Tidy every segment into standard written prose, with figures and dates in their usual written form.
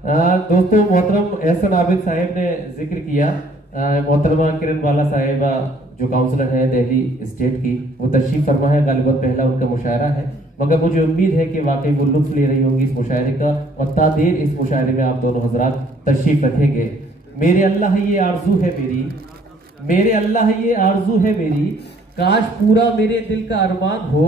दोस्तों, मोहतरम एहसन आबिद साहब ने जिक्र किया। मोहतरमा किरण बाला साहिबा जो काउंसलर है दिल्ली स्टेट की, वो तशरीफ फरमा है। गालिबा पहला उनका मुशायरा है, मगर मुझे उम्मीद है कि वाकई वो लुत्फ ले रही होंगी इस मुशायरे का, और तादेर इस मुशायरे में आप दोनों हजरात तशरीफ रखेंगे। मेरे अल्लाह ये आरजू है मेरी, मेरे अल्लाह ये आरजू है मेरी, काश पूरा मेरे दिल का अरमान हो,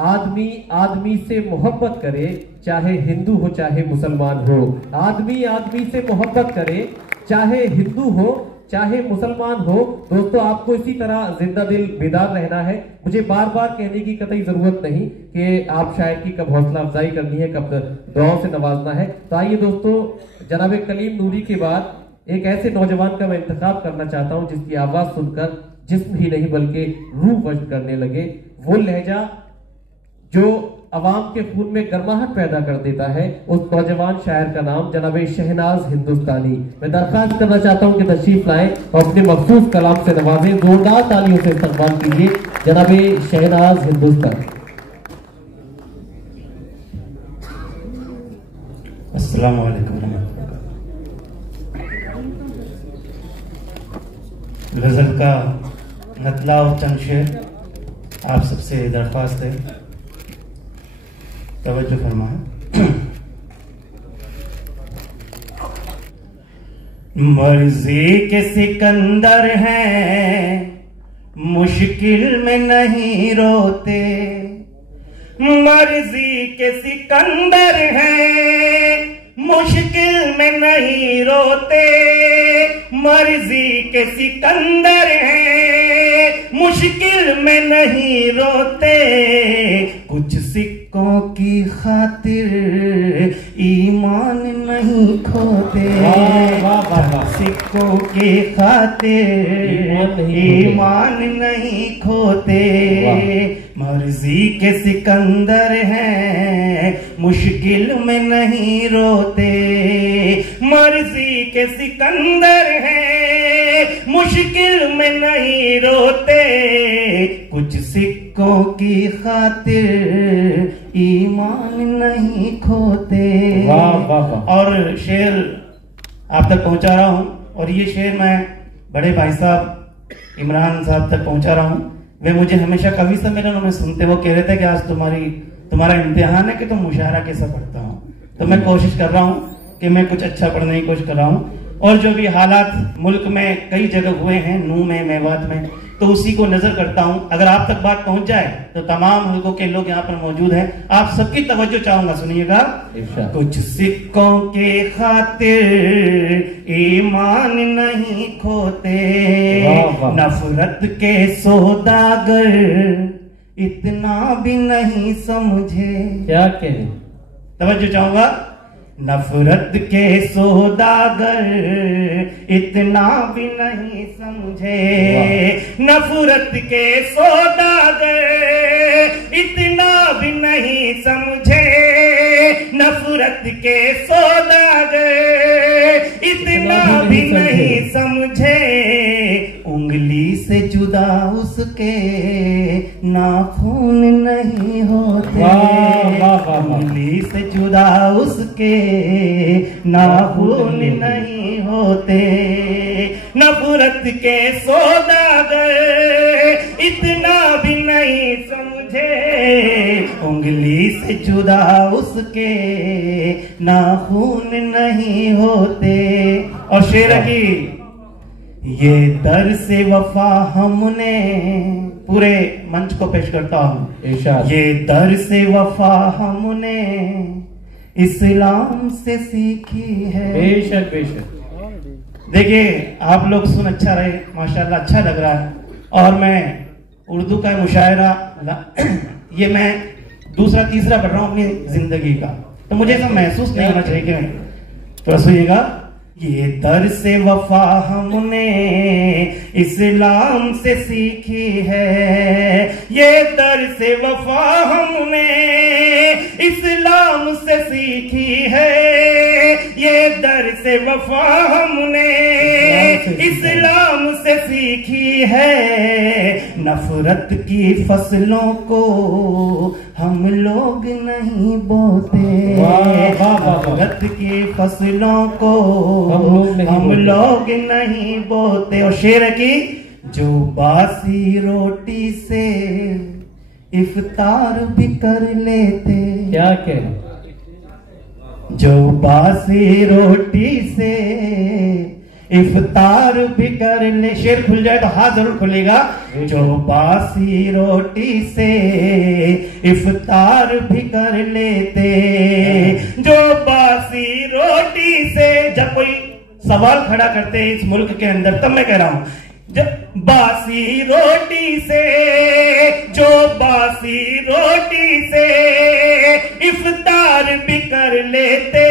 आदमी आदमी से मोहब्बत करे, चाहे हिंदू हो चाहे मुसलमान हो। आदमी आदमी से मोहब्बत करे, चाहे हिंदू हो चाहे मुसलमान हो। दोस्तों, आपको इसी तरह जिंदा दिल बेदार रहना है। मुझे बार बार कहने की कतई जरूरत नहीं कि आप शायर की कब हौसला अफजाई करनी है, कब दुआओं से नवाजना है। तो आइए दोस्तों, जनाब कलीम नूरी के बाद एक ऐसे नौजवान का मैं इंतखाब करना चाहता हूं जिसकी आवाज सुनकर जिस्म ही नहीं बल्कि रूह वश करने लगे। वो लहजा जो अवाम के खून में गर्माहट पैदा कर देता है, उस नौजवान शायर का नाम जनाब शहनाज हिंदुस्तानी। मैं दरख्वास्त करना चाहता हूं कि तशरीफ लाएं और अपने मखसूस कलाम से नवाजें। जोरदार तालियों से इस्तकबाल कीजिए जनाब शहनाज हिंदुस्तानी। अस्सलाम वालेकुम। गजल का नतला और चंद शेर आप सबसे दरख्वास्त है, तवज्जो फरमाएं। मर्जी के सिकंदर हैं, मुश्किल में नहीं रोते। मर्जी के सिकंदर हैं, मुश्किल में नहीं रोते। मर्जी के सिकंदर हैं, मुश्किल में नहीं रोते। कुछ सिक्कों की खातिर ईमान नहीं खोते। सिक्कों की खातिर ईमान नहीं खोते। मर्जी के सिकंदर हैं, मुश्किल में नहीं रोते। मर्जी के सिकंदर हैं, मुश्किल में नहीं रोते। कुछ सिक्कों की खातिर ईमान नहीं खोते। वाह वाह वाह। और शेर आप तक पहुंचा रहा हूं, और ये शेर मैं बड़े भाई साहब इमरान साहब तक पहुंचा रहा हूं। वे मुझे हमेशा कवि सम्मेलनों में सुनते, वो कह रहे थे कि आज तुम्हारा इम्तिहान है कि तुम मुशायरा कैसा पढ़ता हो। तो मैं कोशिश कर रहा हूं कि मैं कुछ अच्छा पढ़ने की कोशिश कर रहा हूं। और जो भी हालात मुल्क में कई जगह हुए हैं, नूह में, मेवात में, तो उसी को नजर करता हूं। अगर आप तक बात पहुंच जाए तो तमाम मुल्कों के लोग यहाँ पर मौजूद हैं, आप सबकी तवज्जो चाहूंगा, सुनिएगा। कुछ सिक्कों के खातिर ईमान नहीं खोते। नफरत के सौदागर इतना भी नहीं समझे। क्या कहें, तवज्जो चाहूंगा। नफरत के सौदागर इतना भी नहीं समझे। नफरत के सौदागर इतना भी नहीं समझे। नफरत के सौदागर इतना भी नहीं समझे। उंगली से जुदा उसके नाखून नहीं होते। उंगली से जुदा उसके नाखून नहीं होते। नफरत के सौदागर इतना भी नहीं समझे। उंगली से जुदा उसके नाखून नहीं होते। और शेर की ये दर से वफा हमने, पूरे मंच को पेश करता हूं। ये दर से वफा हमने इस्लाम से सीखी है। बेशक बेशक। देखिए, आप लोग सुन अच्छा रहे, माशाल्लाह अच्छा लग रहा है। और मैं उर्दू का मुशायरा ये मैं दूसरा तीसरा पढ़ रहा हूं अपनी जिंदगी का, तो मुझे ऐसा महसूस नहीं होना चाहिए कि मैं थोड़ा सुनिएगा। ये दर से वफा हमने इस्लाम से सीखी है। ये दर से वफा हमने इस्लाम से सीखी है। ये दर प्यार से वफा हमने इस्लाम से सीखी है, नफरत की फसलों को हम लोग नहीं बोते, नफरत की फसलों को हम लोग नहीं बोते। और शेर है कि जो बासी रोटी से इफ्तार भी कर लेते, क्या कह, जो बासी रोटी से इफ्तार भी कर ले, शेर खुल जाए तो हाथ जरूर खुलेगा, जो बासी रोटी से इफ्तार भी कर लेते, जो बासी रोटी से। जब कोई सवाल खड़ा करते हैं इस मुल्क के अंदर, तब मैं कह रहा हूं जब बासी रोटी से, जो बासी रोटी से इफ्तार भी कर लेते,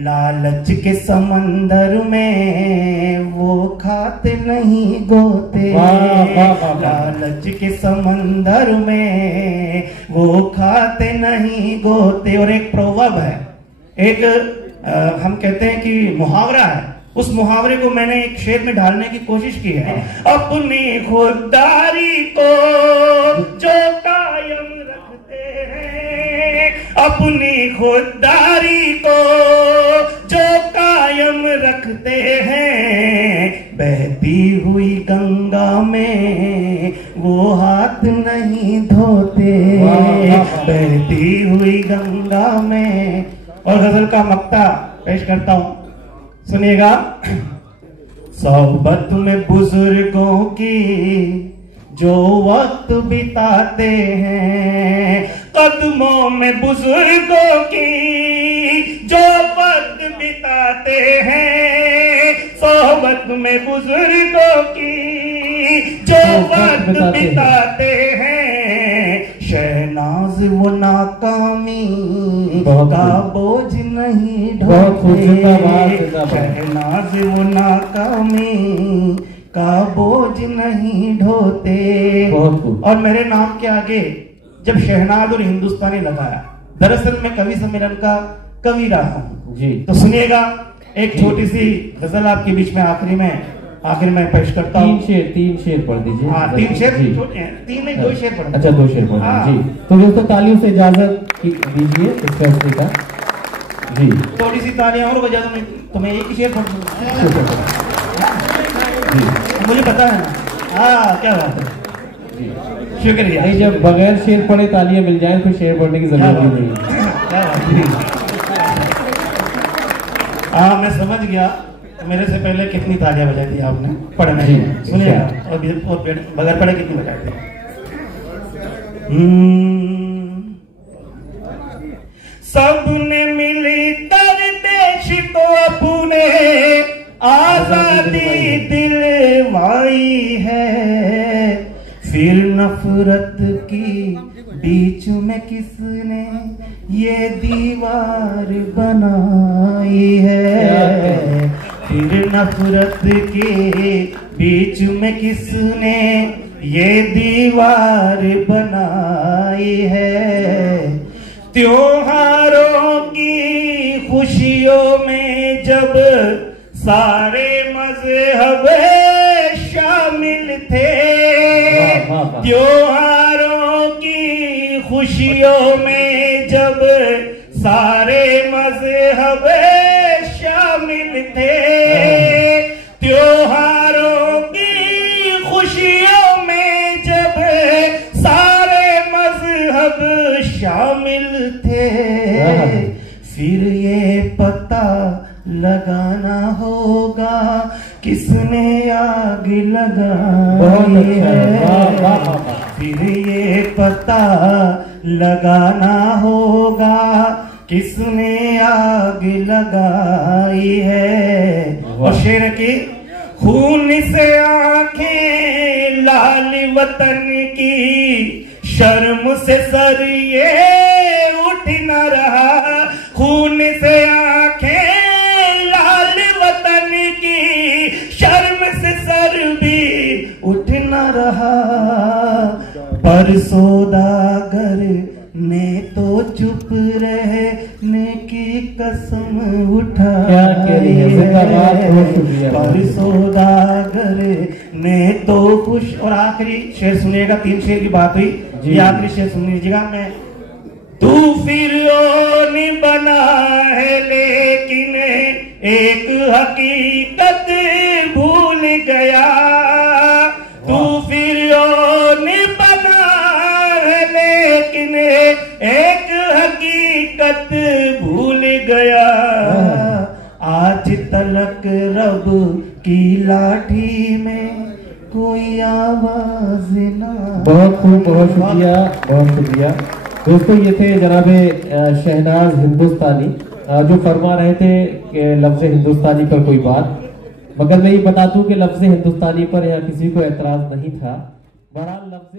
लालच के समंदर में वो खाते नहीं गोते, लालच के समंदर में वो खाते नहीं गोते। और एक प्रोवर्ब है, एक हम कहते हैं कि मुहावरा है, उस मुहावरे को मैंने एक शेर में ढालने की कोशिश की है। अपनी खुददारी को जो कायम रखते हैं, अपनी खुददारी को जो कायम रखते हैं, बहती हुई गंगा में वो हाथ नहीं धोते, बहती हुई गंगा में। और गजल का मक्ता पेश करता हूं, सुनिएगा। सोहबत में बुजुर्गों की जो वक्त बिताते हैं, कदमों में बुजुर्गों की जो वक्त बिताते हैं, सोहबत में बुजुर्गों की जो वक्त बिताते हैं, शहनाज वो नाकामी का बोझ नहीं ढोते, शहनाज वो नाकामी का बोझ नहीं ढोते। और मेरे नाम के आगे जब शहनाज और हिंदुस्तानी लगाया, दरअसल मैं कवि सम्मेलन का कवि रहा हूं जी। तो सुनिएगा एक छोटी सी गजल आपके बीच में आखिर में पेश करता हूँ। तीन शेर पढ़ दीजिए। हाँ, 3 शेर छोटे हैं, 3 नहीं 2 शेर पढ़। अच्छा 2 शेर पढ़ जी। तो दोस्तों तालियों से इजाजत दीजिए इस फैसले का जी। थोड़ी सी तालियां और बजा दो, तुम्हें एक ही शेर पढ़ मुझे पता है ना। हाँ क्या बात है, शुक्रिया। नहीं, जब बगैर शेर पढ़े तालियां मिल जाए तो शेर पढ़ने की जरूरत ही नहीं है। क्या बात है। हाँ मैं समझ गया, मेरे से पहले कितनी तालियां बजाई थी आपने पढ़ने जी। सुनिए, और बगैर पढ़े कितनी बजाई थी। सबने मिली कर देश को अपने आजादी दिलवाई है, फिर नफरत की बीच में किसने ये दीवार बनाई है, फिर नफरत के बीच में किसने ये दीवार बनाई है। त्योहारों की खुशियों में जब सारे मजहब शामिल थे, त्योहारों की खुशियों में जब सारे मजहब शामिल थे, त्योहारों की खुशियों में जब सारे मजहब शामिल थे, फिर ये पता लगाना होगा किसने आग लगाई है, फिर ये पता लगाना होगा किसने आग लगाई है। और शेर की खून से आंखें लाल वतन की, शर्म से सर ये उठ न रहा, खून से आंखें लाल वतन की, शर्म से सर भी उठ न रहा, पर सौदागर ने तो चुप रहने की कसम उठा क्या कह रही है, जिंदाबाद, बहुत शुक्रिया। पर सौदागर ने तो खुश। और आखिरी शेर सुनिएगा, 3 शेर की बात हुई, ये आखिरी शेर सुन लीजिएगा। मैं तू फिरौन बना है लेकिन एक हकीकत भूल गया। तू फिरौन बना है लेकिन एक हकीकत भूल गया। आज तलक रब की लाठी में कोई आवाज ना। बहुत खूब, बहुत शुक्रिया, बहुत शुक्रिया। दोस्तों, ये थे जनाबे शहनाज हिंदुस्तानी जो फरमा रहे थे कि लफ्ज हिंदुस्तानी पर कोई बात, मगर मैं ये बता दूं कि लफ्ज हिंदुस्तानी पर यहाँ किसी को एतराज नहीं था। बहरहाल लफ्ज